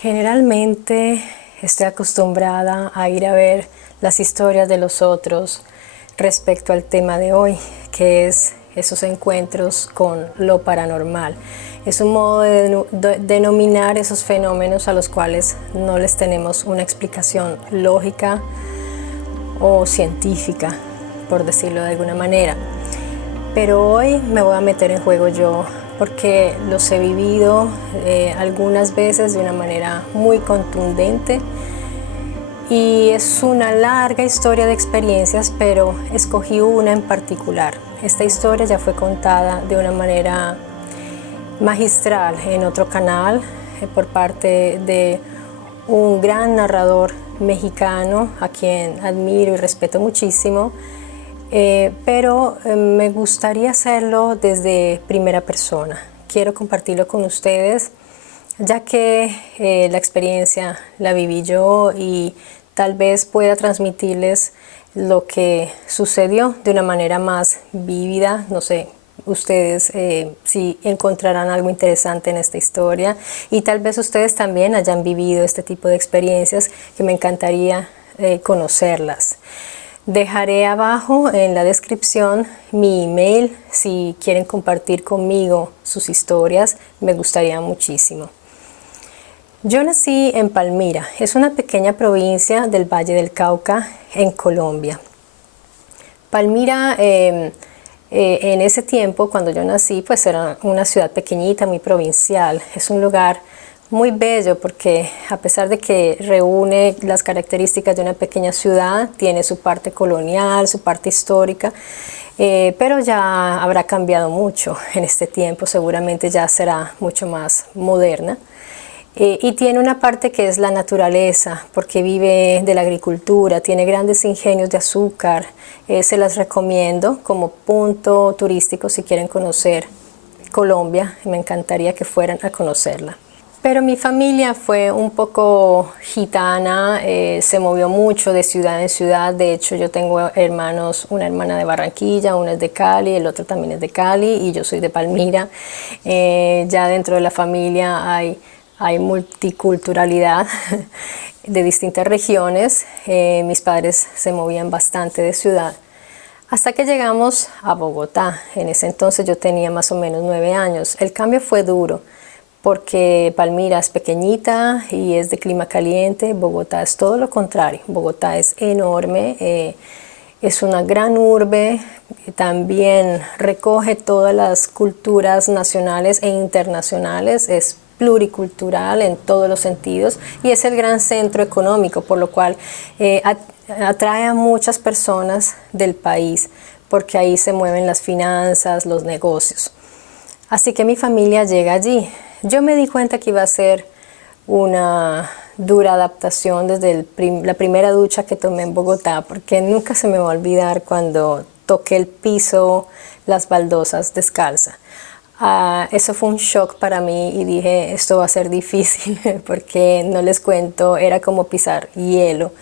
Generalmente estoy acostumbrada a ir a ver las historias de los otros respecto al tema de hoy, que es esos encuentros con lo paranormal. Es un modo de denominar esos fenómenos a los cuales no les tenemos una explicación lógica o científica, por decirlo de alguna manera. Pero hoy me voy a meter en juego yo, porque los he vivido algunas veces de una manera muy contundente y es una larga historia de experiencias, pero escogí una en particular. Esta historia ya fue contada de una manera magistral en otro canal por parte de un gran narrador mexicano a quien admiro y respeto muchísimo. Pero me gustaría hacerlo desde primera persona. Quiero compartirlo con ustedes, ya que la experiencia la viví yo y tal vez pueda transmitirles lo que sucedió de una manera más vívida. No sé, ustedes si encontrarán algo interesante en esta historia y tal vez ustedes también hayan vivido este tipo de experiencias que me encantaría conocerlas. Dejaré abajo en la descripción mi email si quieren compartir conmigo sus historias, me gustaría muchísimo. Yo nací en Palmira, es una pequeña provincia del Valle del Cauca en Colombia. Palmira en ese tiempo, cuando yo nací, pues era una ciudad pequeñita, muy provincial. Es un lugar muy bello porque a pesar de que reúne las características de una pequeña ciudad, tiene su parte colonial, su parte histórica, pero ya habrá cambiado mucho en este tiempo, seguramente ya será mucho más moderna. Y tiene una parte que es la naturaleza, porque vive de la agricultura, tiene grandes ingenios de azúcar. Se las recomiendo como punto turístico si quieren conocer Colombia, me encantaría que fueran a conocerla. Pero mi familia fue un poco gitana, se movió mucho de ciudad en ciudad. De hecho, yo tengo hermanos, una hermana de Barranquilla, una es de Cali, el otro también es de Cali y yo soy de Palmira. Ya dentro de la familia hay multiculturalidad de distintas regiones. Mis padres se movían bastante de ciudad. Hasta que llegamos a Bogotá. En ese entonces yo tenía más o menos 9 años. El cambio fue duro porque Palmira es pequeñita y es de clima caliente. Bogotá es todo lo contrario. Bogotá es enorme, es una gran urbe, también recoge todas las culturas nacionales e internacionales, es pluricultural en todos los sentidos y es el gran centro económico, por lo cual atrae a muchas personas del país porque ahí se mueven las finanzas, los negocios. Así que mi familia llega allí. Yo me di cuenta que iba a ser una dura adaptación desde la primera ducha que tomé en Bogotá, porque nunca se me va a olvidar cuando toqué el piso, las baldosas descalza. Eso fue un shock para mí y dije, esto va a ser difícil, porque no les cuento, era como pisar hielo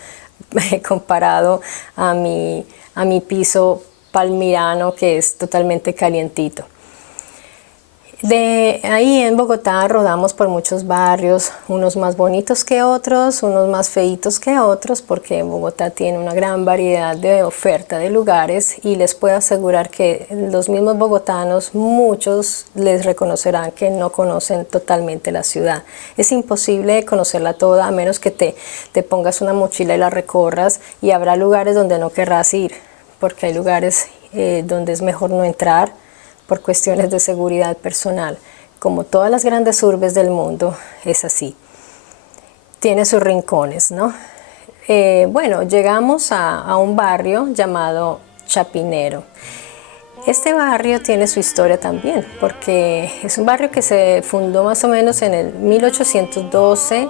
comparado a mi piso palmirano, que es totalmente calientito. De ahí en Bogotá rodamos por muchos barrios, unos más bonitos que otros, unos más feitos que otros, porque Bogotá tiene una gran variedad de oferta de lugares y les puedo asegurar que los mismos bogotanos, muchos les reconocerán que no conocen totalmente la ciudad. Es imposible conocerla toda a menos que te pongas una mochila y la recorras, y habrá lugares donde no querrás ir, porque hay lugares donde es mejor no entrar por cuestiones de seguridad personal. Como todas las grandes urbes del mundo, es así. Tiene sus rincones, ¿no? Bueno, llegamos a un barrio llamado Chapinero. Este barrio tiene su historia también, porque es un barrio que se fundó más o menos en el 1812.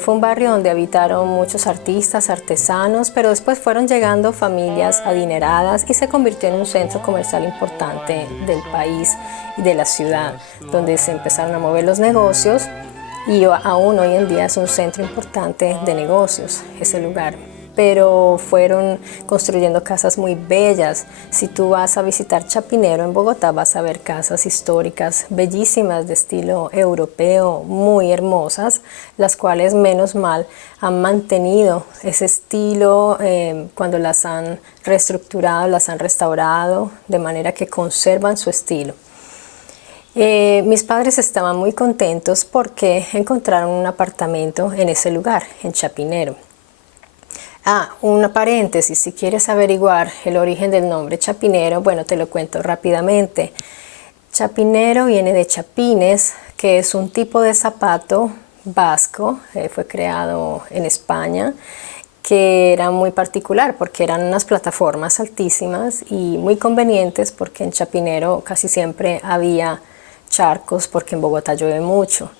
Fue un barrio donde habitaron muchos artistas, artesanos, pero después fueron llegando familias adineradas y se convirtió en un centro comercial importante del país y de la ciudad, donde se empezaron a mover los negocios y aún hoy en día es un centro importante de negocios, ese lugar. pero fueron construyendo casas muy bellas. Si tú vas a visitar Chapinero en Bogotá, vas a ver casas históricas bellísimas de estilo europeo, muy hermosas, las cuales menos mal han mantenido ese estilo cuando las han reestructurado, las han restaurado, de manera que conservan su estilo. Mis padres estaban muy contentos porque encontraron un apartamento en ese lugar, en Chapinero. Un paréntesis, si quieres averiguar el origen del nombre Chapinero, bueno, te lo cuento rápidamente. Chapinero viene de chapines, que es un tipo de zapato vasco, fue creado en España, que era muy particular porque eran unas plataformas altísimas y muy convenientes porque en Chapinero casi siempre había charcos porque en Bogotá llueve mucho.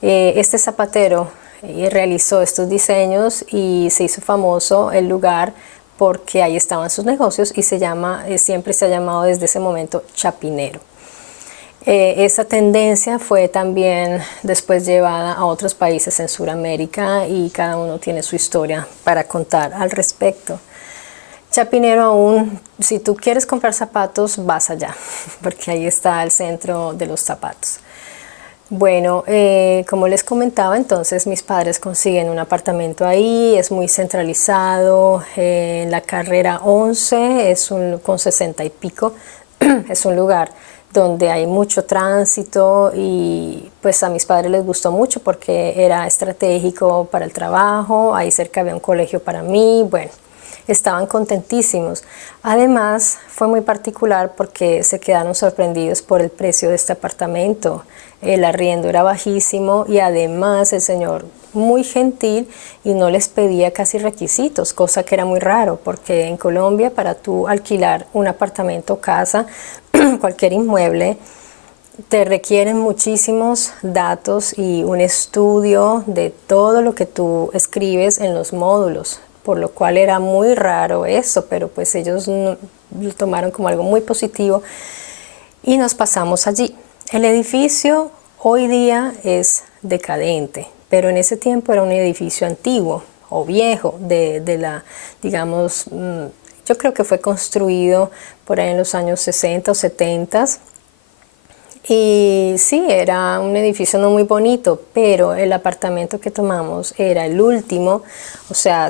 Este zapatero realizó estos diseños y se hizo famoso el lugar porque ahí estaban sus negocios y siempre se ha llamado desde ese momento Chapinero. Esa tendencia fue también después llevada a otros países en Sudamérica y cada uno tiene su historia para contar al respecto. Chapinero aún, si tú quieres comprar zapatos, vas allá, porque ahí está el centro de los zapatos. Bueno, como les comentaba, entonces mis padres consiguen un apartamento ahí, es muy centralizado, en la carrera 11, con 60 y pico, es un lugar donde hay mucho tránsito y pues a mis padres les gustó mucho porque era estratégico para el trabajo, ahí cerca había un colegio para mí, bueno. Estaban contentísimos. Además, fue muy particular porque se quedaron sorprendidos por el precio de este apartamento. El arriendo era bajísimo y además el señor muy gentil y no les pedía casi requisitos, cosa que era muy raro porque en Colombia para tú alquilar un apartamento o casa, cualquier inmueble, te requieren muchísimos datos y un estudio de todo lo que tú escribes en los módulos, por lo cual era muy raro eso, pero pues ellos lo tomaron como algo muy positivo y nos pasamos allí. El edificio hoy día es decadente, pero en ese tiempo era un edificio antiguo o viejo, digamos, yo creo que fue construido por ahí en los años 60 o 70. Y sí, era un edificio no muy bonito, pero el apartamento que tomamos era el último, o sea,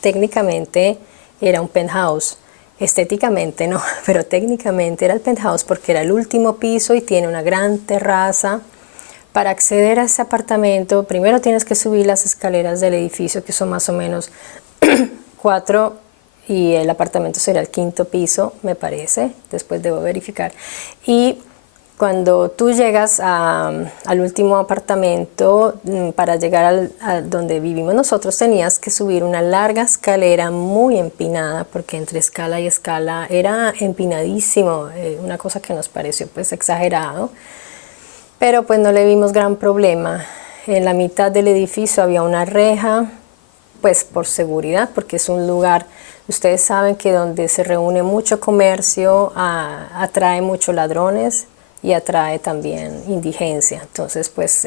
técnicamente era un penthouse. Estéticamente no, pero técnicamente era el penthouse porque era el último piso y tiene una gran terraza. Para acceder a ese apartamento, primero tienes que subir las escaleras del edificio, que son más o menos 4, y el apartamento sería el 5.º piso, me parece, después debo verificar. Y cuando tú llegas al último apartamento, para llegar a donde vivimos nosotros, tenías que subir una larga escalera muy empinada, porque entre escala y escala era empinadísimo, una cosa que nos pareció pues exagerado, pero pues no le vimos gran problema. En la mitad del edificio había una reja, pues por seguridad, porque es un lugar, ustedes saben que donde se reúne mucho comercio, atrae muchos ladrones y atrae también indigencia. Entonces pues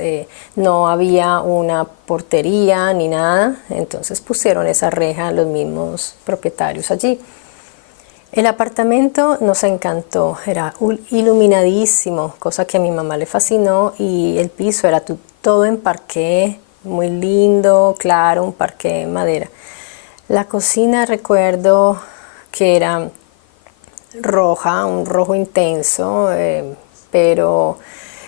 no había una portería ni nada, entonces pusieron esa reja los mismos propietarios allí. El apartamento nos encantó, era iluminadísimo, cosa que a mi mamá le fascinó, y el piso era todo en parqué, muy lindo, claro, un parqué de madera. La cocina recuerdo que era roja, un rojo intenso, pero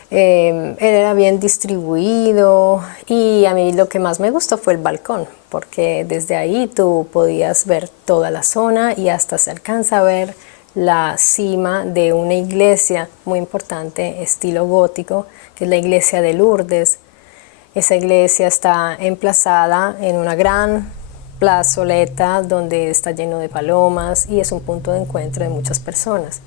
era bien distribuido, y a mí lo que más me gustó fue el balcón, porque desde ahí tú podías ver toda la zona y hasta se alcanza a ver la cima de una iglesia muy importante, estilo gótico, que es la iglesia de Lourdes. Esa iglesia está emplazada en una gran plazoleta donde está lleno de palomas y es un punto de encuentro de muchas personas.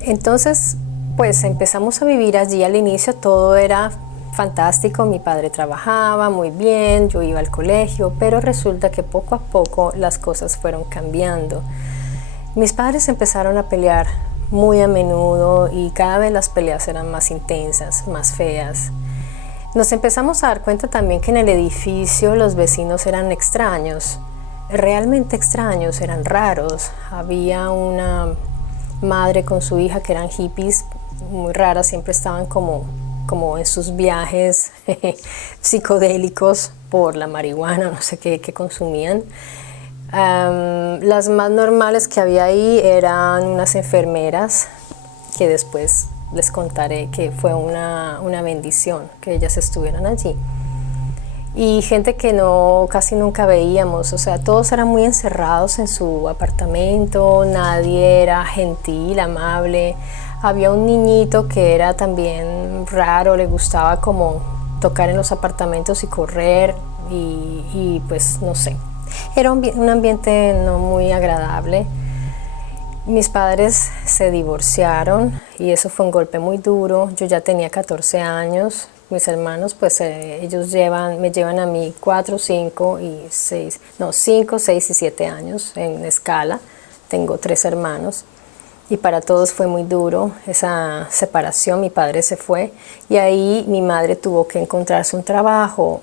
Entonces, pues empezamos a vivir allí. Al inicio todo era fantástico, mi padre trabajaba muy bien, yo iba al colegio, pero resulta que poco a poco las cosas fueron cambiando. Mis padres empezaron a pelear muy a menudo y cada vez las peleas eran más intensas, más feas. Nos empezamos a dar cuenta también que en el edificio los vecinos eran extraños. realmente extraños, eran raros. Había una madre con su hija que eran hippies muy raras, siempre estaban como en sus viajes psicodélicos por la marihuana, no sé qué consumían. Las más normales que había ahí eran unas enfermeras, que después les contaré que fue una bendición que ellas estuvieran allí. Y gente que casi nunca veíamos, o sea, todos eran muy encerrados en su apartamento, nadie era gentil, amable. Había un niñito que era también raro, le gustaba como tocar en los apartamentos y correr y pues no sé, era un ambiente no muy agradable. Mis padres se divorciaron y eso fue un golpe muy duro. Yo ya tenía 14 años. Mis hermanos, pues ellos me llevan a mí 4, 5 y 6, no, 5, 6 y 7 años en escala. Tengo 3 hermanos y para todos fue muy duro esa separación. Mi padre se fue y ahí mi madre tuvo que encontrarse un trabajo.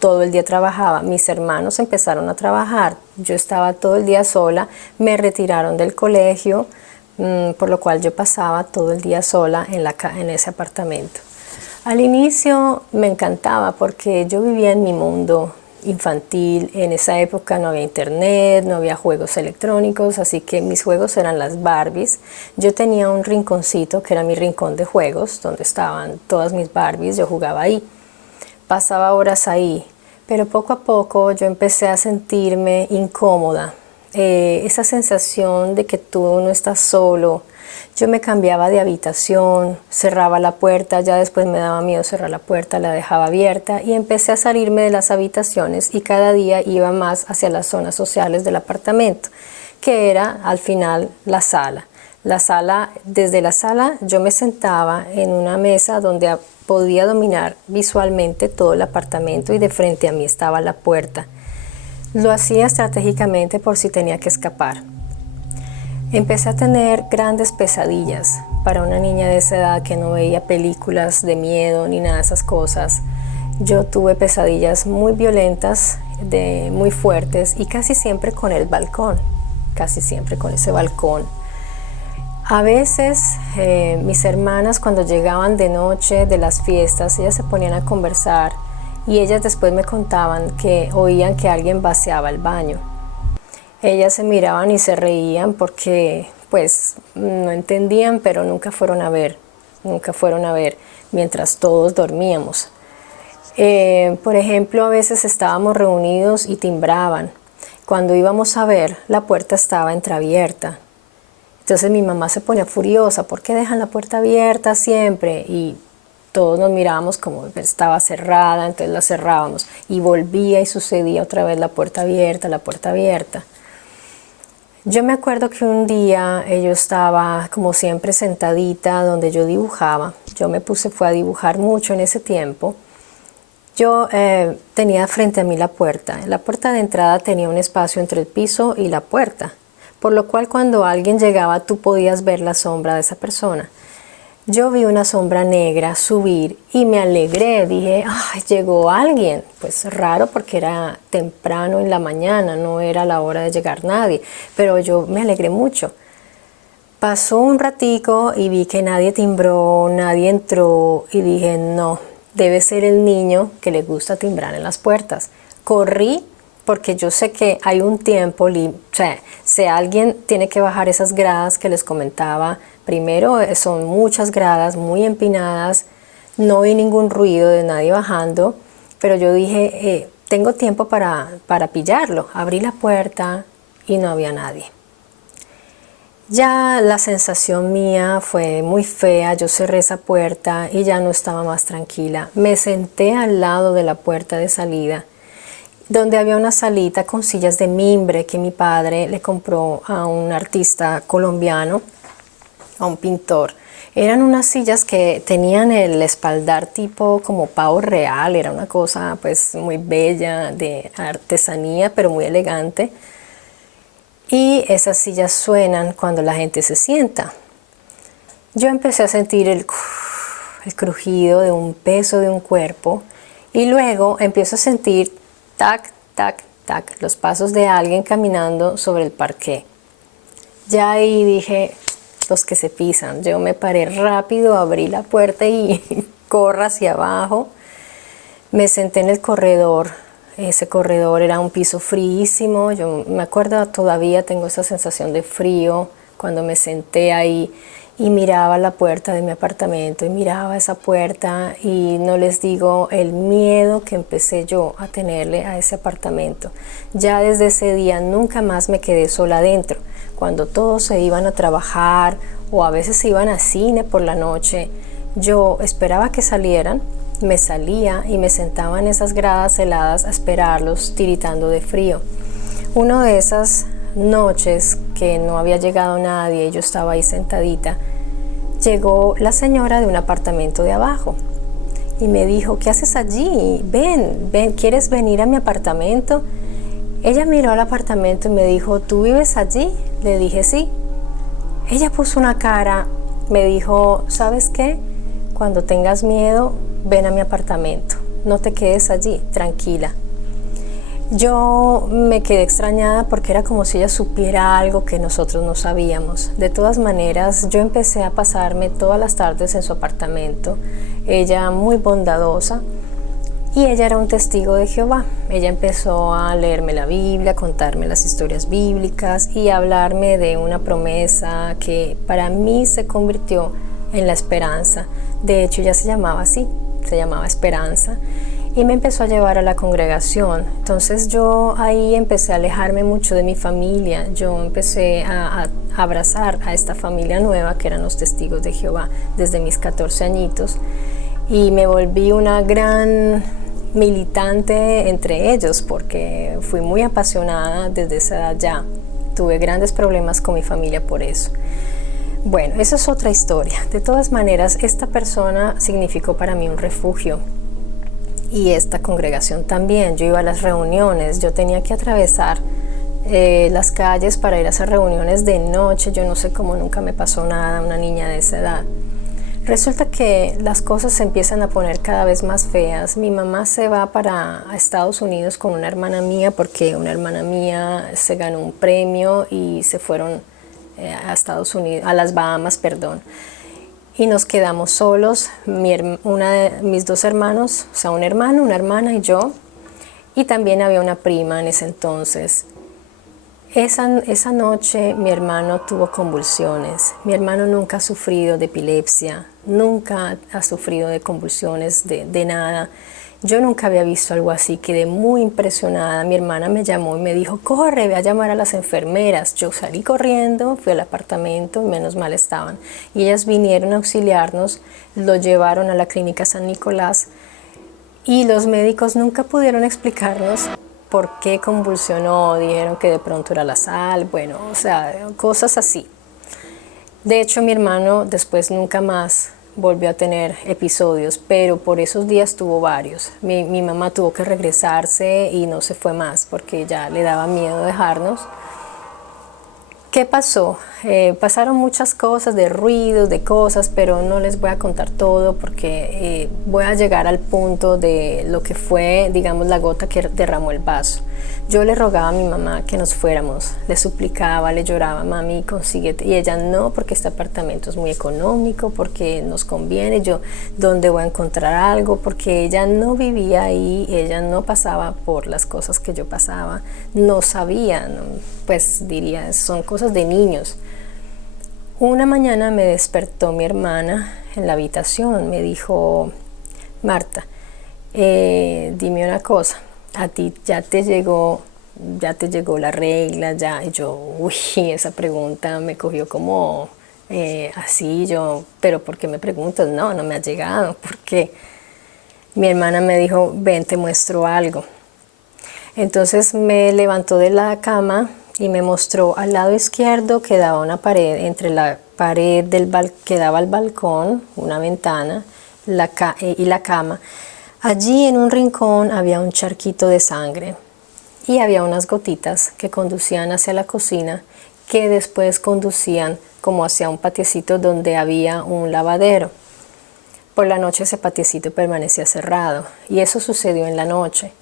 Todo el día trabajaba, mis hermanos empezaron a trabajar, yo estaba todo el día sola, me retiraron del colegio, por lo cual yo pasaba todo el día sola en ese apartamento. Al inicio me encantaba porque yo vivía en mi mundo infantil, en esa época no había internet, no había juegos electrónicos, así que mis juegos eran las Barbies. Yo tenía un rinconcito que era mi rincón de juegos, donde estaban todas mis Barbies, yo jugaba ahí. Pasaba horas ahí, pero poco a poco yo empecé a sentirme incómoda. Esa sensación de que tú no estás solo. Yo me cambiaba de habitación, cerraba la puerta, ya después me daba miedo cerrar la puerta, la dejaba abierta y empecé a salirme de las habitaciones y cada día iba más hacia las zonas sociales del apartamento, que era al final la sala. Desde la sala yo me sentaba en una mesa donde podía dominar visualmente todo el apartamento y de frente a mí estaba la puerta. Lo hacía estratégicamente por si tenía que escapar. Empecé a tener grandes pesadillas. Para una niña de esa edad que no veía películas de miedo ni nada de esas cosas, yo tuve pesadillas muy violentas, muy fuertes y casi siempre con el balcón, casi siempre con ese balcón. A veces mis hermanas cuando llegaban de noche de las fiestas, ellas se ponían a conversar y ellas después me contaban que oían que alguien vaciaba el baño. Ellas se miraban y se reían porque pues no entendían, pero nunca fueron a ver mientras todos dormíamos. Por ejemplo, a veces estábamos reunidos y timbraban. Cuando íbamos a ver, la puerta estaba entreabierta. Entonces mi mamá se ponía furiosa, ¿por qué dejan la puerta abierta siempre? Y todos nos mirábamos como estaba cerrada, entonces la cerrábamos y volvía y sucedía otra vez la puerta abierta, la puerta abierta. Yo me acuerdo que un día yo estaba como siempre sentadita donde yo dibujaba. Fue a dibujar mucho en ese tiempo. Yo tenía frente a mí la puerta. La puerta de entrada tenía un espacio entre el piso y la puerta, por lo cual cuando alguien llegaba tú podías ver la sombra de esa persona. Yo vi una sombra negra subir y me alegré, dije, ¡ay, llegó alguien! Pues raro porque era temprano en la mañana, no era la hora de llegar nadie, pero yo me alegré mucho. Pasó un ratico y vi que nadie timbró, nadie entró y dije, no, debe ser el niño que le gusta timbrar en las puertas. Corrí porque yo sé que hay un tiempo, o sea, si alguien tiene que bajar esas gradas que les comentaba, primero son muchas gradas muy empinadas, no vi ningún ruido de nadie bajando, pero yo dije, tengo tiempo para pillarlo. Abrí la puerta y no había nadie. Ya la sensación mía fue muy fea, yo cerré esa puerta y ya no estaba más tranquila. Me senté al lado de la puerta de salida, donde había una salita con sillas de mimbre que mi padre le compró a un artista colombiano, a un pintor. Eran unas sillas que tenían el espaldar tipo como pavo real, era una cosa pues muy bella, de artesanía, pero muy elegante. Y esas sillas suenan cuando la gente se sienta. Yo empecé a sentir el crujido de un peso de un cuerpo y luego empiezo a sentir tac, tac, tic-tac, los pasos de alguien caminando sobre el parqué. Ya ahí dije, los que se pisan. Yo me paré rápido, abrí la puerta y corro hacia abajo. Me senté en el corredor. Ese corredor era un piso fríísimo. Yo me acuerdo todavía, tengo esa sensación de frío cuando me senté ahí y miraba la puerta de mi apartamento y miraba esa puerta, y no les digo el miedo que empecé yo a tenerle a ese apartamento. Ya desde ese día nunca más me quedé sola adentro. Cuando todos se iban a trabajar o a veces se iban a cine por la noche, yo esperaba que salieran, me salía y me sentaba en esas gradas heladas a esperarlos, tiritando de frío. Una de esas noches que no había llegado nadie y yo estaba ahí sentadita, llegó la señora de un apartamento de abajo y me dijo, ¿qué haces allí? Ven, ¿quieres venir a mi apartamento? Ella miró al apartamento y me dijo, ¿tú vives allí? Le dije, sí. Ella puso una cara, me dijo, ¿sabes qué? Cuando tengas miedo, ven a mi apartamento, no te quedes allí, tranquila. Yo me quedé extrañada porque era como si ella supiera algo que nosotros no sabíamos. De todas maneras, yo empecé a pasarme todas las tardes en su apartamento. Ella muy bondadosa, y ella era un testigo de Jehová. Ella empezó a leerme la Biblia, a contarme las historias bíblicas y a hablarme de una promesa que para mí se convirtió en la esperanza. De hecho, ella se llamaba así, se llamaba Esperanza. Y me empezó a llevar a la congregación. Entonces yo ahí empecé a alejarme mucho de mi familia. Yo empecé a abrazar a esta familia nueva que eran los testigos de Jehová desde mis 14 añitos. Y me volví una gran militante entre ellos porque fui muy apasionada desde esa edad ya. Tuve grandes problemas con mi familia por eso. Bueno, esa es otra historia. De todas maneras, esta persona significó para mí un refugio. Y esta congregación también. Yo iba a las reuniones, yo tenía que atravesar las calles para ir a esas reuniones de noche. Yo no sé cómo nunca me pasó nada, una niña de esa edad. Resulta que las cosas se empiezan a poner cada vez más feas. Mi mamá se va para Estados Unidos con una hermana mía porque una hermana mía se ganó un premio y se fueron a Estados Unidos, a las Bahamas, perdón. Y nos quedamos solos, una de mis dos hermanos, o sea, un hermano, una hermana y yo. Y también había una prima en ese entonces. Esa noche mi hermano tuvo convulsiones. Mi hermano nunca ha sufrido de epilepsia, nunca ha sufrido de convulsiones, de nada. Yo nunca había visto algo así, quedé muy impresionada. Mi hermana me llamó y me dijo, corre, ve a llamar a las enfermeras. Yo salí corriendo, fui al apartamento y menos mal estaban. Y ellas vinieron a auxiliarnos, lo llevaron a la clínica San Nicolás y los médicos nunca pudieron explicarnos por qué convulsionó. Dijeron que de pronto era la sal, bueno, o sea, cosas así. De hecho, mi hermano después nunca más volvió a tener episodios, pero por esos días tuvo varios. Mi mamá tuvo que regresarse y no se fue más porque ya le daba miedo dejarnos. ¿Qué pasó? Pasaron muchas cosas, de ruidos, de cosas, pero no les voy a contar todo porque voy a llegar al punto de lo que fue, digamos, la gota que derramó el vaso. Yo le rogaba a mi mamá que nos fuéramos, le suplicaba, le lloraba, mami, consíguete. Y ella, no, porque este apartamento es muy económico, porque nos conviene. Yo, ¿dónde voy a encontrar algo? Porque ella no vivía ahí, ella no pasaba por las cosas que yo pasaba, no sabía, ¿no? Pues diría, son cosas de niños. Una mañana me despertó mi hermana en la habitación, me dijo, Marta, dime una cosa, a ti ya te llegó la regla, ya. Y yo, uy, esa pregunta me cogió como así, yo, pero ¿por qué me preguntas? No, no me ha llegado. ¿Por qué? Mi hermana me dijo, ven, te muestro algo. Entonces me levantó de la cama y me mostró al lado izquierdo que daba una pared, entre la pared que daba al balcón, una ventana, y la cama. Allí en un rincón había un charquito de sangre y había unas gotitas que conducían hacia la cocina, que después conducían como hacia un patiecito donde había un lavadero. Por la noche ese patiecito permanecía cerrado y eso sucedió en la noche.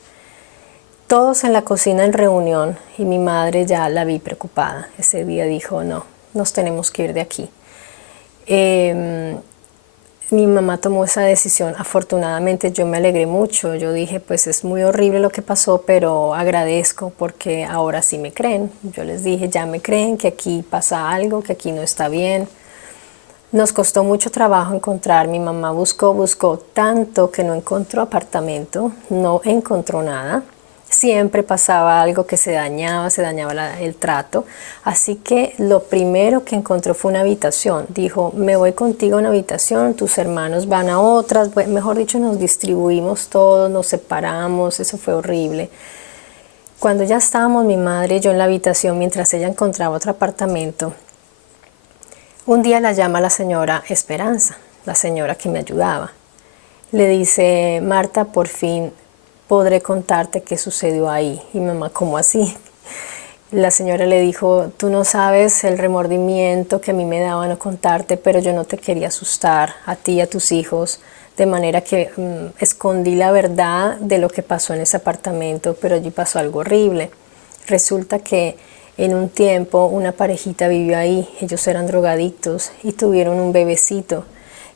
Todos en la cocina en reunión y mi madre ya la vi preocupada. Ese día dijo, no, nos tenemos que ir de aquí. Mi mamá tomó esa decisión. Afortunadamente yo me alegré mucho. Yo dije, pues es muy horrible lo que pasó, pero agradezco porque ahora sí me creen. Yo les dije, ya me creen que aquí pasa algo, que aquí no está bien. Nos costó mucho trabajo encontrar. Mi mamá buscó tanto que no encontró apartamento, no encontró nada. Siempre pasaba algo que se dañaba el trato. Así que lo primero que encontró fue una habitación. Dijo, me voy contigo a una habitación, tus hermanos van a otras. Mejor dicho, nos distribuimos todos, nos separamos, eso fue horrible. Cuando ya estábamos mi madre y yo en la habitación mientras ella encontraba otro apartamento, un día la llama la señora Esperanza, la señora que me ayudaba. Le dice, Marta, por fin podré contarte qué sucedió ahí. Y mamá, ¿cómo así? La señora le dijo, tú no sabes el remordimiento que a mí me daba no contarte, pero yo no te quería asustar a ti y a tus hijos, de manera que escondí la verdad de lo que pasó en ese apartamento, pero allí pasó algo horrible. Resulta que en un tiempo una parejita vivió ahí, ellos eran drogadictos y tuvieron un bebecito.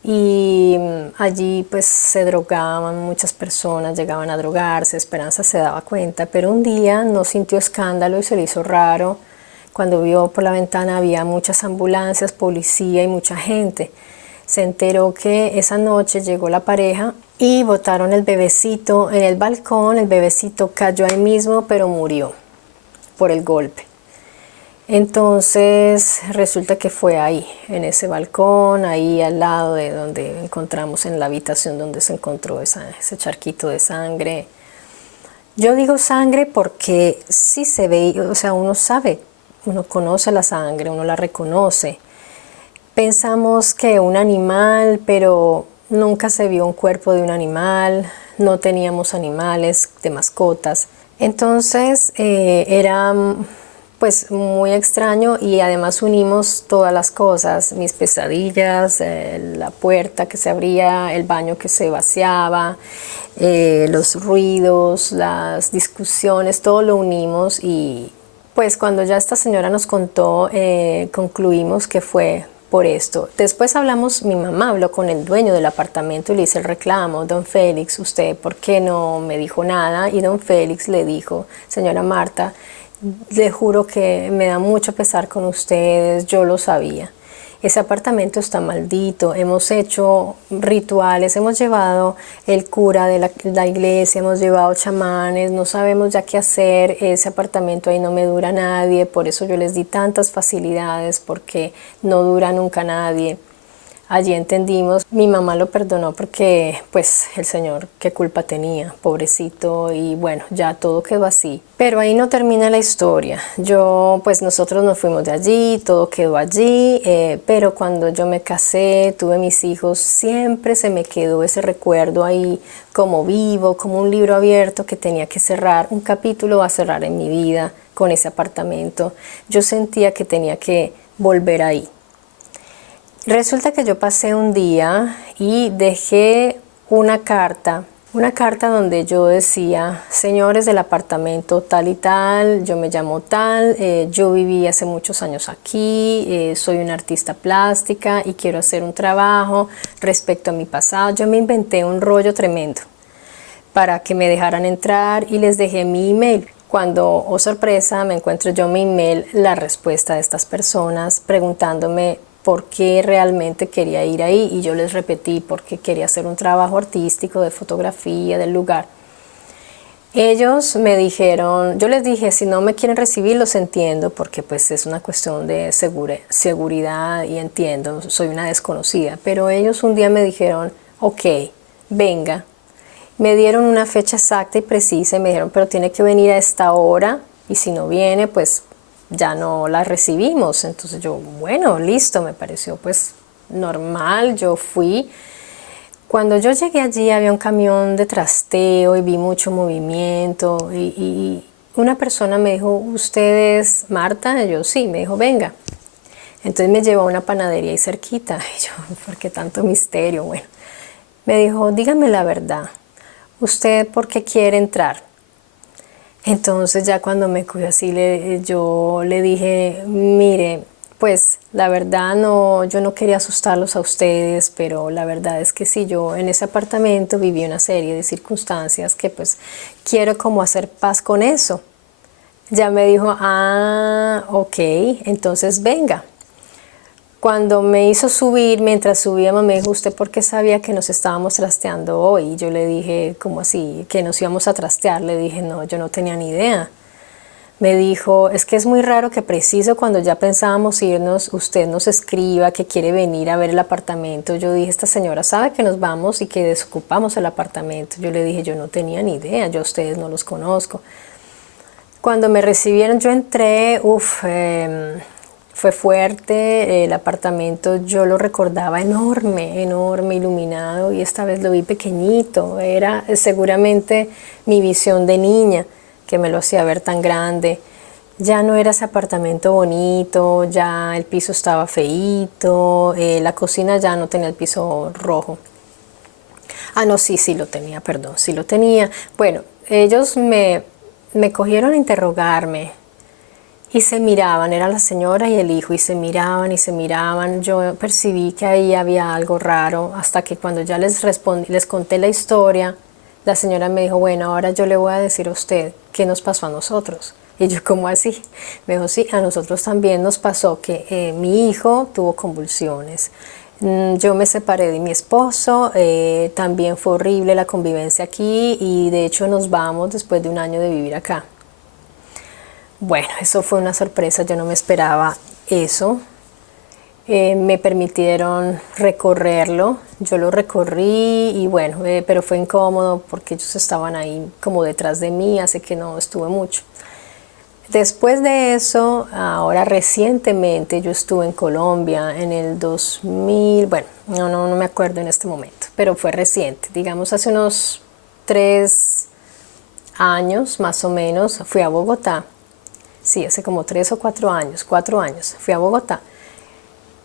Y allí pues se drogaban, muchas personas llegaban a drogarse, Esperanza se daba cuenta, pero un día no sintió escándalo y se le hizo raro. Cuando vio por la ventana había muchas ambulancias, policía y mucha gente. Se enteró que esa noche llegó la pareja y botaron el bebecito en el balcón. El bebecito cayó ahí mismo, pero murió por el golpe. Entonces resulta que fue ahí, en ese balcón, ahí al lado de donde encontramos, en la habitación donde se encontró ese charquito de sangre. Yo digo sangre porque sí se ve, o sea, uno sabe, uno conoce la sangre, uno la reconoce. Pensamos que un animal, pero nunca se vio un cuerpo de un animal, no teníamos animales de mascotas. Entonces era pues muy extraño y además unimos todas las cosas, mis pesadillas, la puerta que se abría, el baño que se vaciaba, los ruidos, las discusiones, todo lo unimos y pues cuando ya esta señora nos contó, concluimos que fue por esto. Después hablamos, mi mamá habló con el dueño del apartamento y le hice el reclamo, don Félix, ¿usted por qué no me dijo nada? Y don Félix le dijo, señora Marta, le juro que me da mucho pesar con ustedes, yo lo sabía. Ese apartamento está maldito, hemos hecho rituales, hemos llevado el cura de la iglesia, hemos llevado chamanes, no sabemos ya qué hacer, ese apartamento ahí no me dura nadie, por eso yo les di tantas facilidades, porque no dura nunca nadie. Allí entendimos, mi mamá lo perdonó porque pues el señor qué culpa tenía, pobrecito, y bueno, ya todo quedó así. Pero ahí no termina la historia. Pues nosotros nos fuimos de allí, todo quedó allí, pero cuando yo me casé, tuve mis hijos, siempre se me quedó ese recuerdo ahí como vivo, como un libro abierto que tenía que cerrar, un capítulo a cerrar en mi vida con ese apartamento. Yo sentía que tenía que volver ahí. Resulta que yo pasé un día y dejé una carta donde yo decía, señores del apartamento tal y tal, yo me llamo tal, yo viví hace muchos años aquí, soy una artista plástica y quiero hacer un trabajo respecto a mi pasado. Yo me inventé un rollo tremendo para que me dejaran entrar y les dejé mi email. Cuando, oh sorpresa, me encuentro yo en mi email la respuesta de estas personas preguntándome por qué realmente quería ir ahí, y yo les repetí porque quería hacer un trabajo artístico de fotografía del lugar. Ellos me dijeron, yo les dije, si no me quieren recibir los entiendo, porque pues es una cuestión de seguridad y entiendo, soy una desconocida, pero ellos un día me dijeron, ok, venga. Me dieron una fecha exacta y precisa y me dijeron, pero tiene que venir a esta hora y si no viene, pues ya no la recibimos. Entonces yo, bueno, listo, me pareció pues normal, yo fui. Cuando yo llegué allí había un camión de trasteo y vi mucho movimiento y una persona me dijo, ¿usted es Marta? Y yo, sí, me dijo, venga. Entonces me llevó a una panadería ahí cerquita. Y yo, ¿por qué tanto misterio? Bueno, me dijo, dígame la verdad, ¿usted por qué quiere entrar? Entonces ya cuando me cuidó así, yo le dije, mire, pues la verdad no, yo no quería asustarlos a ustedes, pero la verdad es que sí, yo en ese apartamento viví una serie de circunstancias que pues quiero como hacer paz con eso. Ya me dijo, ah, ok, entonces venga. Cuando me hizo subir, mientras subíamos, me dijo, ¿usted por qué sabía que nos estábamos trasteando hoy? Y yo le dije, ¿cómo así? ¿Que nos íbamos a trastear? Le dije, no, yo no tenía ni idea. Me dijo, es que es muy raro que preciso cuando ya pensábamos irnos, usted nos escriba que quiere venir a ver el apartamento. Yo dije, esta señora sabe que nos vamos y que desocupamos el apartamento. Yo le dije, yo no tenía ni idea, yo a ustedes no los conozco. Cuando me recibieron, yo entré, fue fuerte, el apartamento yo lo recordaba enorme, enorme, iluminado, y esta vez lo vi pequeñito. Era seguramente mi visión de niña que me lo hacía ver tan grande. Ya no era ese apartamento bonito, ya el piso estaba feíto, la cocina ya no tenía el piso rojo. Ah, no, sí, sí lo tenía, perdón, sí lo tenía. Bueno, ellos me cogieron a interrogarme y se miraban, era la señora y el hijo, y se miraban y se miraban. Yo percibí que ahí había algo raro, hasta que cuando ya les conté la historia, la señora me dijo, bueno, ahora yo le voy a decir a usted qué nos pasó a nosotros. Y yo, ¿cómo así? Me dijo, sí, a nosotros también nos pasó que mi hijo tuvo convulsiones. Yo me separé de mi esposo, también fue horrible la convivencia aquí y de hecho nos vamos después de un año de vivir acá. Bueno, eso fue una sorpresa, yo no me esperaba eso. Me permitieron recorrerlo, yo lo recorrí y bueno, pero fue incómodo porque ellos estaban ahí como detrás de mí, así que no estuve mucho. Después de eso, ahora recientemente yo estuve en Colombia en el 2000, bueno, no me acuerdo en este momento, pero fue reciente, digamos hace unos 3 años más o menos, fui a Bogotá. Sí, hace como 3 o 4 años, 4 años, fui a Bogotá.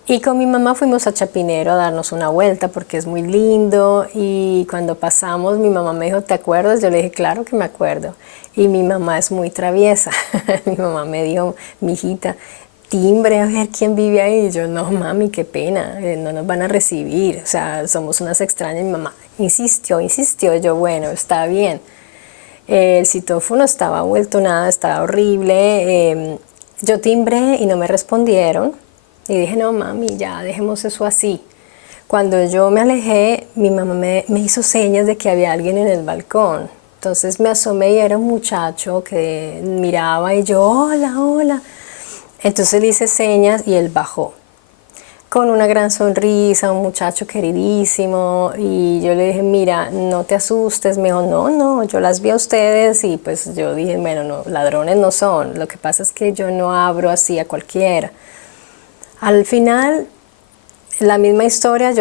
Y con mi mamá fuimos a Chapinero a darnos una vuelta porque es muy lindo, y cuando pasamos mi mamá me dijo, ¿te acuerdas? Yo le dije, claro que me acuerdo. Y mi mamá es muy traviesa. Mi mamá me dijo, mijita, timbre a ver quién vive ahí. Y yo, no mami, qué pena, no nos van a recibir, o sea, somos unas extrañas. Mi mamá insistió, insistió, yo, bueno, está bien. El citófono estaba vuelto nada, estaba horrible. Yo timbré y no me respondieron. Y dije, no mami, ya dejemos eso así. Cuando yo me alejé, mi mamá me hizo señas de que había alguien en el balcón. Entonces me asomé y era un muchacho que miraba y yo, hola, hola. Entonces le hice señas y él bajó con una gran sonrisa, un muchacho queridísimo, y yo le dije, mira, no te asustes. Me dijo, no, no, yo las vi a ustedes, y pues yo dije, bueno, no, ladrones no son, lo que pasa es que yo no abro así a cualquiera. Al final, la misma historia,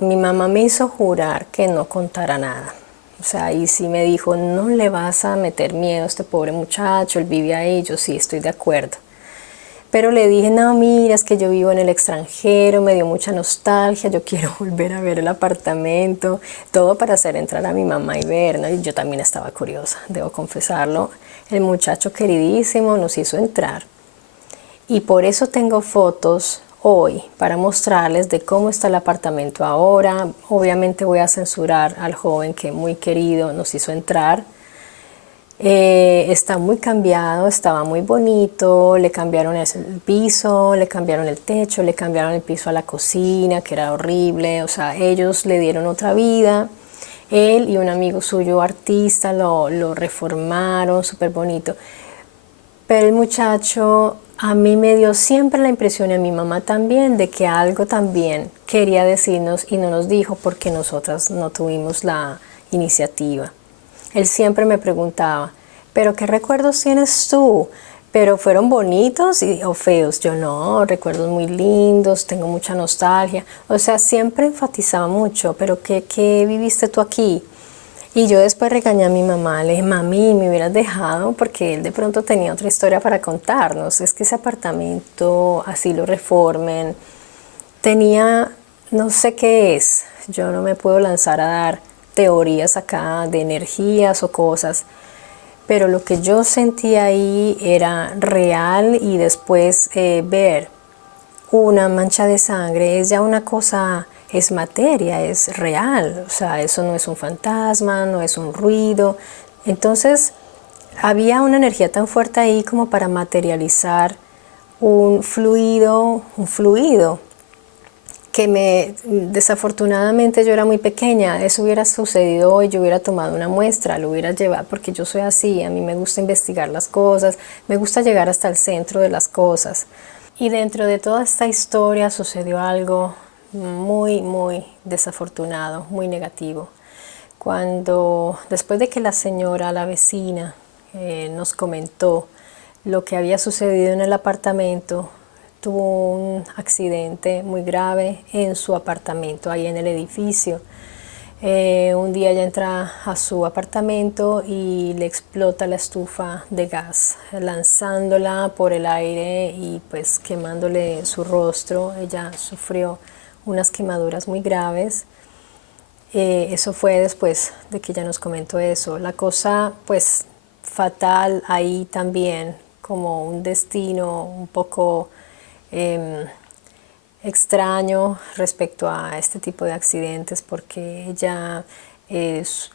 mi mamá me hizo jurar que no contara nada. O sea, y sí me dijo, no le vas a meter miedo a este pobre muchacho, él vive ahí. Yo sí, estoy de acuerdo. Pero le dije, no, mira, es que yo vivo en el extranjero, me dio mucha nostalgia, yo quiero volver a ver el apartamento, todo para hacer entrar a mi mamá y ver, ¿no? Y yo también estaba curiosa, debo confesarlo. El muchacho queridísimo nos hizo entrar. Y por eso tengo fotos hoy para mostrarles de cómo está el apartamento ahora. Obviamente voy a censurar al joven que muy querido nos hizo entrar. Está muy cambiado, estaba muy bonito, le cambiaron el piso, le cambiaron el techo, le cambiaron el piso a la cocina, que era horrible. O sea, ellos le dieron otra vida. Él y un amigo suyo artista lo reformaron, súper bonito. Pero el muchacho a mí me dio siempre la impresión, y a mi mamá también, de que algo también quería decirnos y no nos dijo porque nosotras no tuvimos la iniciativa. Él siempre me preguntaba, ¿pero qué recuerdos tienes tú? ¿Pero fueron bonitos o feos? Yo no, recuerdos muy lindos, tengo mucha nostalgia. O sea, siempre enfatizaba mucho, ¿pero qué viviste tú aquí? Y yo después regañé a mi mamá, le dije, mami, me hubieras dejado, porque él de pronto tenía otra historia para contarnos. Es que ese apartamento, así lo reformen, tenía, no sé qué es, yo no me puedo lanzar a dar teorías acá de energías o cosas, pero lo que yo sentía ahí era real, y después ver una mancha de sangre es ya una cosa, es materia, es real, o sea, eso no es un fantasma, no es un ruido. Entonces había una energía tan fuerte ahí como para materializar un fluido, que desafortunadamente yo era muy pequeña. Eso hubiera sucedido hoy, yo hubiera tomado una muestra, lo hubiera llevado, porque yo soy así, a mí me gusta investigar las cosas, me gusta llegar hasta el centro de las cosas. Y dentro de toda esta historia sucedió algo muy desafortunado, muy negativo. Cuando, después de que la señora, la vecina, nos comentó lo que había sucedido en el apartamento, tuvo un accidente muy grave en su apartamento, ahí en el edificio. Un día ella entra a su apartamento y le explota la estufa de gas, lanzándola por el aire y pues quemándole su rostro. Ella sufrió unas quemaduras muy graves. Eso fue después de que ella nos comentó eso. La cosa pues fatal ahí también, como un destino un poco extraño respecto a este tipo de accidentes, porque ella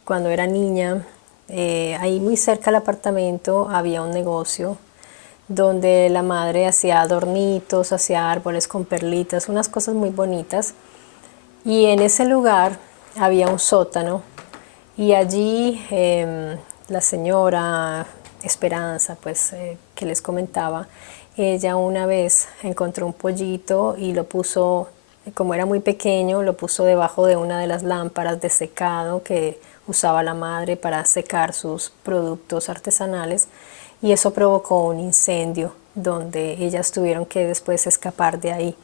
cuando era niña, ahí muy cerca del apartamento había un negocio donde la madre hacía adornitos, hacía árboles con perlitas, unas cosas muy bonitas, y en ese lugar había un sótano, y allí la señora Esperanza, pues que les comentaba, ella una vez encontró un pollito y lo puso, como era muy pequeño, lo puso debajo de una de las lámparas de secado que usaba la madre para secar sus productos artesanales, y eso provocó un incendio donde ellas tuvieron que después escapar de ahí.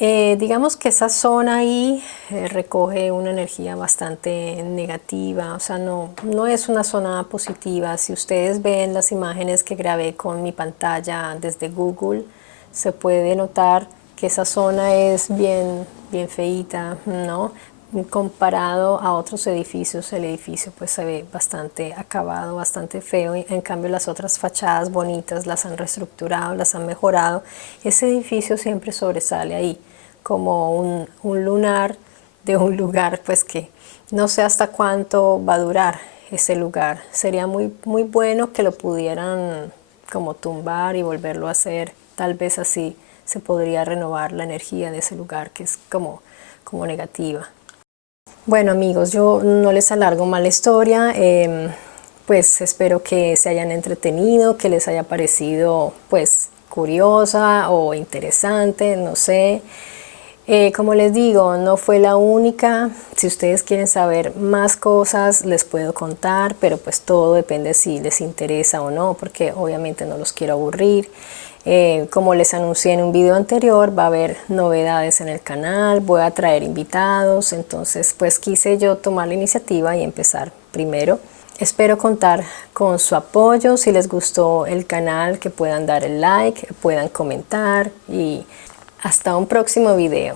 Digamos que esa zona ahí recoge una energía bastante negativa, o sea, no es una zona positiva. Si ustedes ven las imágenes que grabé con mi pantalla desde Google, se puede notar que esa zona es bien feíta, ¿no? Comparado a otros edificios, el edificio pues se ve bastante acabado, bastante feo. En cambio las otras fachadas bonitas las han reestructurado, las han mejorado. Ese edificio siempre sobresale ahí como un lunar de un lugar pues que no sé hasta cuánto va a durar ese lugar. Sería muy bueno que lo pudieran como tumbar y volverlo a hacer. Tal vez así se podría renovar la energía de ese lugar que es como negativa. Bueno amigos, yo no les alargo más la historia, pues espero que se hayan entretenido, que les haya parecido pues curiosa o interesante, no sé. Como les digo, no fue la única. Si ustedes quieren saber más cosas les puedo contar, pero pues todo depende si les interesa o no, porque obviamente no los quiero aburrir. Como les anuncié en un video anterior, va a haber novedades en el canal, voy a traer invitados, entonces pues quise yo tomar la iniciativa y empezar primero. Espero contar con su apoyo. Si les gustó el canal, que puedan dar el like, puedan comentar, y hasta un próximo video.